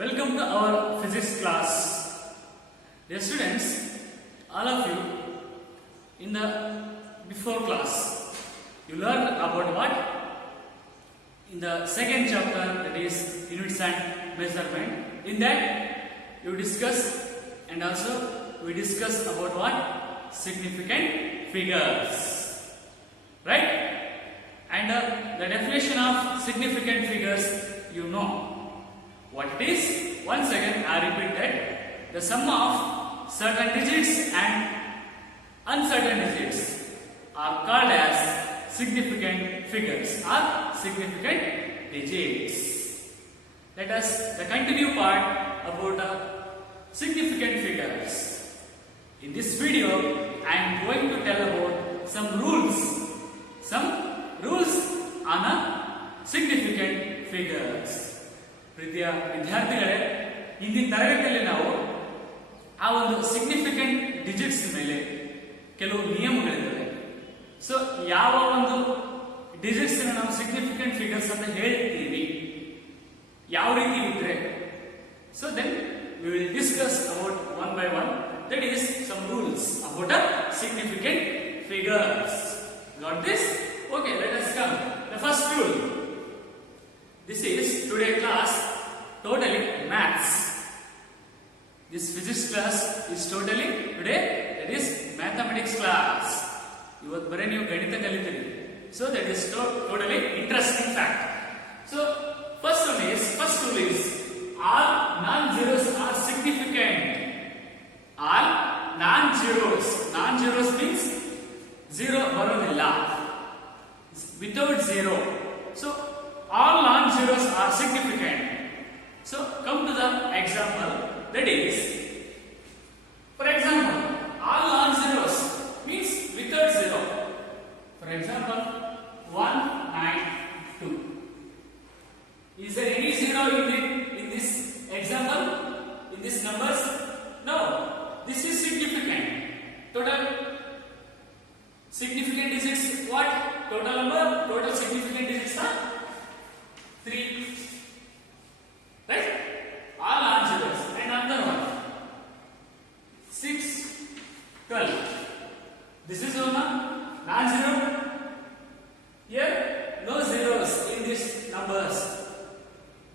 Welcome to our physics class. Dear students, all of you, in the before class, you learned about what? In the second chapter, that is units and measurement. In that, you discuss and also we discuss about what? Significant figures. Right? And the definition of significant figures, you know. What it is? Once again, I repeat that the sum of certain digits and uncertain digits are called as significant figures or significant digits. Let us continue part about significant figures. In this video, I am going to tell about some rules on significant figures. ಪ್ರೀತಿಯ ವಿದ್ಯಾರ್ಥಿಗಳೇ, ಇಂದಿನ ತರಗತಿಯಲ್ಲಿ ನಾವು ಆ ಒಂದು significant digits ಮೇಲೆ ಕೆಲವು ನಿಯಮಗಳಿವೆ. So ಯಾವ ಒಂದು ಡಿಜಿಟ್ಸ್ ನಾವು ಸಿಗ್ನಿಫಿಕೆಂಟ್ ಫಿಗರ್ಸ್ ಅಂತ ಹೇಳ್ತೀವಿ, ಯಾವ ರೀತಿ ಇದ್ರೆ, so then we will discuss about one by one. That is some rules about significant figures. Got this? Okay, let us come. The first rule. This is today class totally maths. This physics class is totally today, that is mathematics class. Ivat bare ನೀವು ಗಣಿತ ಕಲಿತೀರಿ. So that is totally interesting fact. So first rule is all non-zeros are significant. All non-zeros means zero ಬರೋದಿಲ್ಲ, without zero. So all non-zeros are significant. So come to the example, that is, for example, all non-zeros means without zero. For example, 1, 9, 2. Is there any zero in this example, in these numbers? No. This is significant. Total significant digits what? Total significant digits are 3, right? All non-zeros. And another one, 6, 12. This is one non-zero. Here no zeros in these numbers.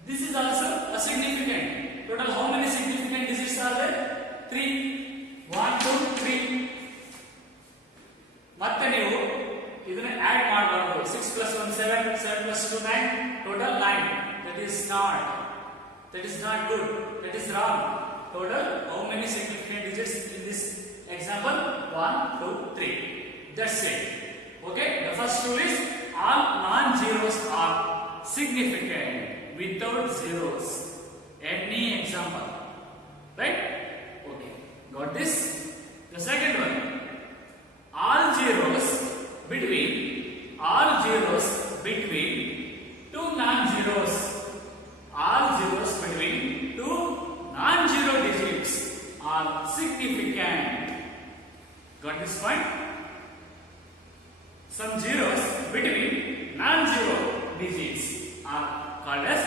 This is also a significant. Total how many significant digits are there? 3. 1, 2, 3. ಮತ್ತೆ ನೀವು ಇದನ್ನ add ಮಾಡಬಹುದು. 6 plus 1 7, 7 plus 2 9, total 9. That is not good. That is wrong. Total how many significant digits in this example? 1, 2, 3. That's it. Okay, the first rule is all non-zeros are significant without zeros. Any example, right? Okay, got this? The second one, all zeros between two non-zeros. All zeros between two non-zero digits are significant. Got this point? Some zeros between non-zero digits are called as,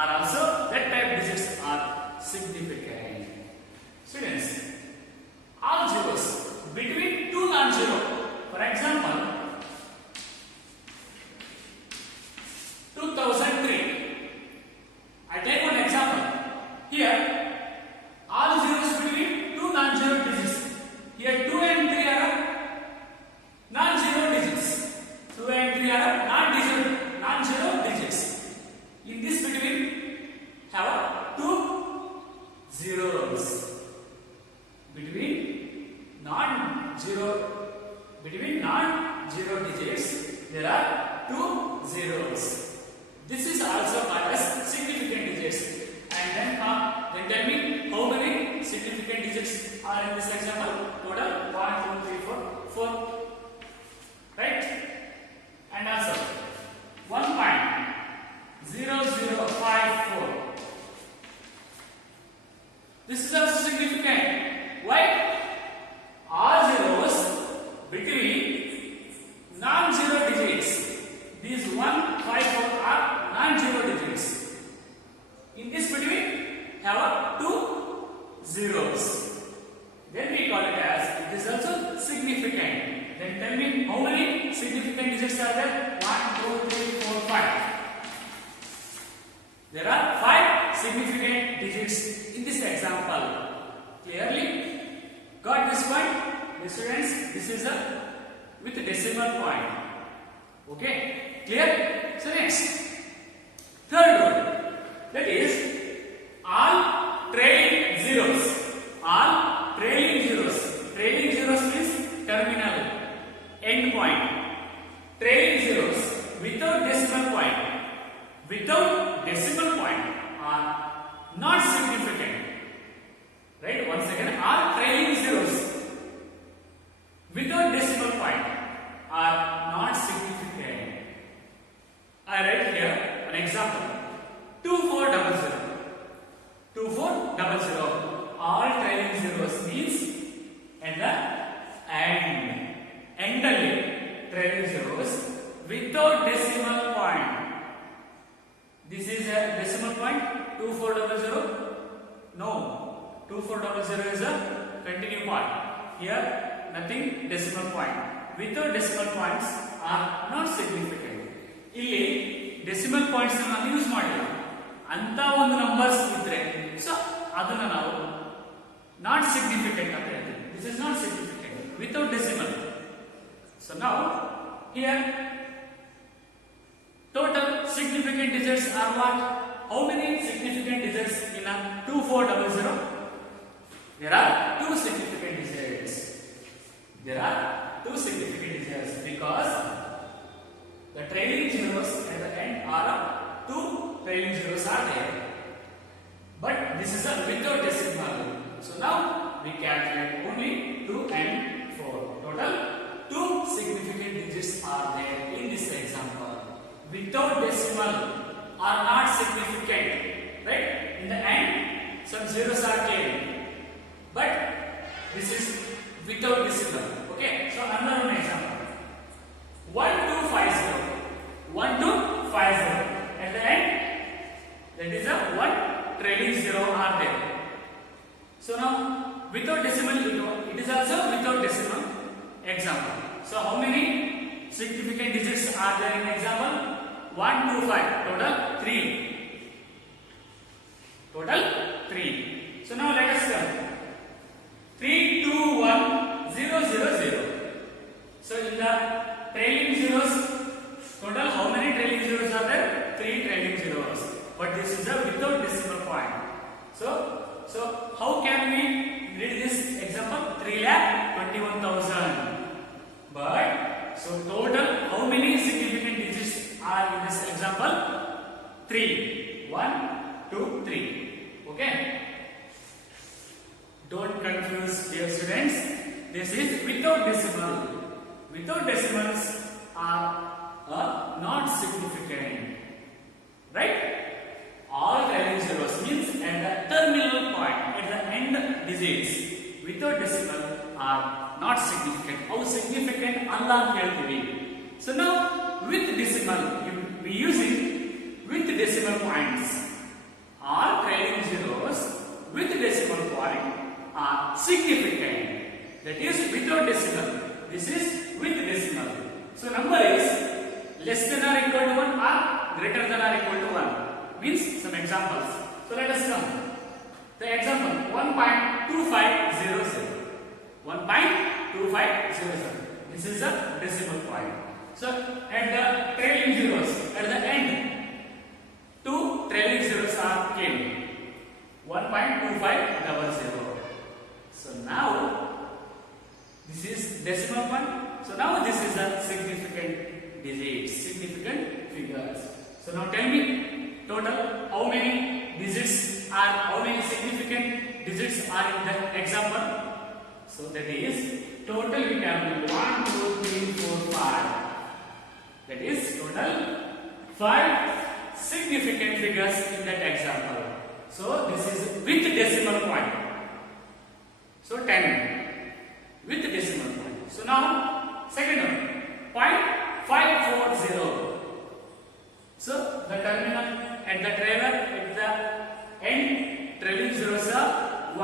are also that type digits are significant. Students, all zeros between two non-zero. For example, 2003. I take one example. Here, all zeros between two non-zero digits. Here 2 and 3 are non-zero digits. zeros. Then we call it as it is also significant. Then tell me how many significant digits are there? 1, 2, 3, 4, 5. There are 5 significant digits in this example. Clearly got this point? Dear students, this is a with decimal point. Okay, clear? So next, third one, that is all trailing zeros. All trailing zeros. Trailing zeros means terminal, end point. Trailing zeros without decimal point. Without decimal point are not significant. Right? Once again, all trailing zeros without decimal point are not significant. I write here an example. 2400. 2400. All trailing zeros means and the end trailing zeros without decimal point. This is a decimal point. 2400. No. 2400 is a continuing part. Here nothing decimal point. Without decimal points are not significant. ಇಲ್ಲಿ decimal points ನಾನು use ಮಾಡಿಲ್ಲ ಅಂತ ಒಂದು numbers ಇದ್ರೆ so ಅದನ್ನ ನಾವು not significant ಅಂತ ಹೇಳ್ತೀವಿ. This is not significant without decimal. So now here total significant digits are what? How many significant digits in a 2400? There are 2 significant digits. There are 2 significant digits because the trailing zeros at the end are 2 trailing zeros are there. But this is a without decimal. So now we calculate only 2 and 4. Total 2 significant digits are there in this example. Without decimal are not significant, right? In the end, some zeros are came, but this is without decimal. Okay, so another one example: 1250. 1250. At the end, that is a 1 trailing zero are there. So now, without decimal, it is also without decimal. Example. So how many significant digits are there in example? 125. Total 3. Total 3. So now let us come. 321000. So in the trailing zeros, total how many trailing zeros are there? 3 trailing zeros. But this is a without decimal point. So how can we read this example? 3,21,000. But so total how many significant digits are in this example? 3. 1, 2, 3. Okay. Don't confuse, dear students. This is without decimal. Without decimals are not significant. Right? All trailing zeros means at the terminal point, at the end digits, without decimal are not significant. How significant? Allah helpfully. So now with decimal, we using with decimal points. All trailing zeros with decimal point are significant. That is without decimal. This is with decimal. So number is less than or equal to 1 or greater than or equal to 1. Means some examples. So let us come. The example 1.2500. 1.2500. This is a decimal point. So at the trailing zeros, at the end, 2 trailing zeros are came. 1.2500. So now this is decimal point. So now this is a significant digits, significant figures. So now tell me total how many digits are, how many significant digits are in the example? So that is total we have 1, 2, 3, 4, 5. That is total 5 significant figures in that example. So this is with decimal point. So 10 with decimal point. So now second one 0.540. So the terminal and the trailer at the end trailing zeros are 1.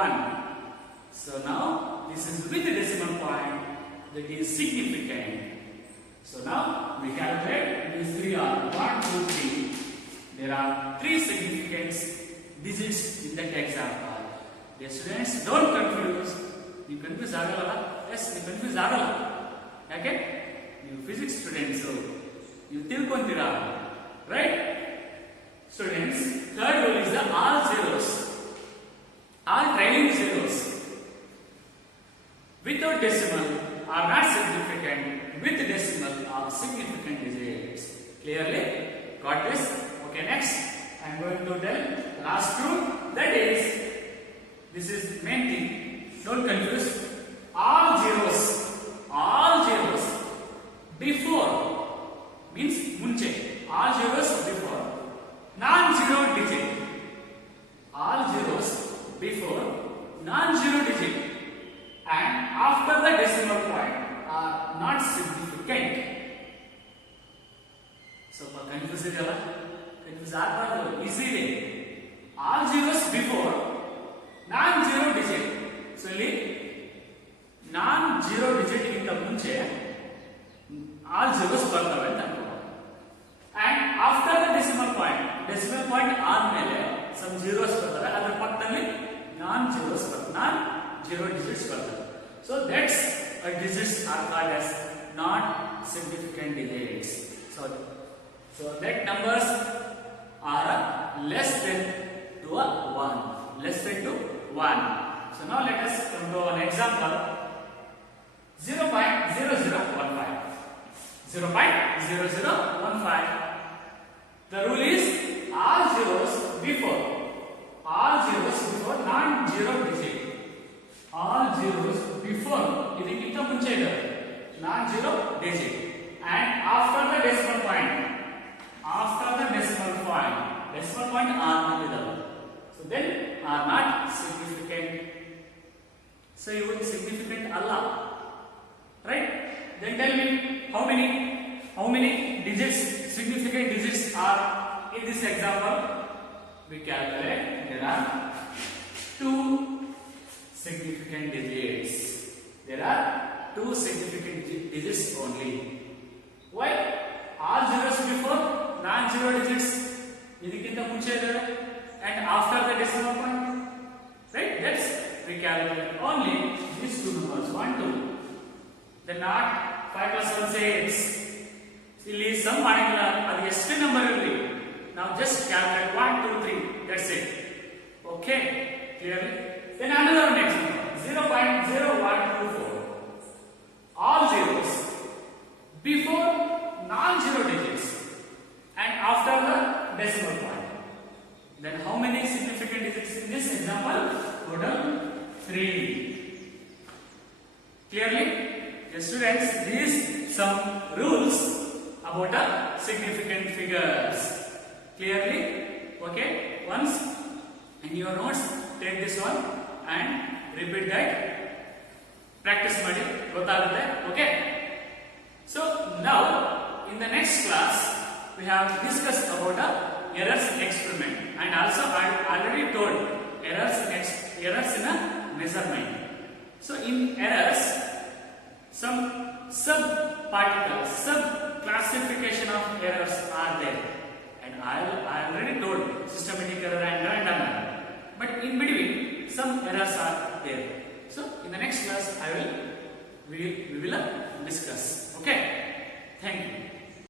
So now this is with the decimal point, that is significant. So now we calculate these three are 1, 2, 3. There are 3 significant digits in that example. Dear students, don't confuse. You confuse agala? Yes, you confuse agala. Okay? You physics students, so you tilkontira, right? Students, third rule is the all zeros, all trailing zeros without decimal are not significant. With decimal are significant digits. Clearly got this? Okay, next I am going to tell last rule, that is, this is main thing. Don't confuse. All zeros before means munche. All zeros before non-zero digit. All zeros before non-zero digit and after the decimal point are not significant. So confuse idella? Confuse agಬಾರದು, easy way. All zeros before non-zero digit. So ಇಲ್ಲಿ non-zero digit ಗಿಂತ ಮುಂಚೆ all zeros ಬರ್ತವೆ ಅಂತ ಅನ್ಕೊಳ್ಳೋಣ. And after the decimal point ಆದ್ಮೇಲೆ some zeros ಬರ್ತವೆ, ಅದರ ಪಕ್ಕದಲ್ಲಿ non-zero digits ಬರ್ತವೆ. So that's digits are called as not significant digits. So that numbers are less than to 1. Less than to 1. So now let us come to an example. 0.0015. 0.0015. The rule is all zeros before non-zero digit. All zeros before ಇದಕ್ಕಿಂತ ಮುಂಚೆ ಇದೆ non-zero digit and after the decimal point are ಇದಾವೆ. So then are not significant. So you would significant Allah, right? Then tell me how many digits, significant digits are in this example. We calculate there are 2 significant digits. There are 2 significant digits only. Why? All zeros before non-zero digits ಇದಕ್ಕಿಂತ ಮುಂಚೆ ಇದಾವೆ and after the decimal point, right? That's we calculate only these 2 numbers 1, 2. Then not 5 plus 1 6. ಇಲ್ಲಿ sum ಮಾಡಿಲ್ಲ, ಅದು ಎಷ್ಟು number ಇರಲಿ, ನಾವು just calculate 1, 2, 3. That's it. Okay, clearly. Then another next number 0.0124. All zeros before non-zero digits and after the decimal point. Then how many significant digits in this example? Total 3. Clearly? Yes, students, these some rules about the significant figures. Clearly? Okay? Once in your notes, take this one and repeat that. Practice ಮಾಡಿ ಗೊತ್ತಾಗುತ್ತೆ. Okay? So now in the next class we have discussed about the errors in experiment, and also I already told errors in a measurement. So in errors, some sub classification of errors are there, and I already told systematic error and random error. But in between, some errors are there. So in the next class, we will discuss. Okay? Thank you.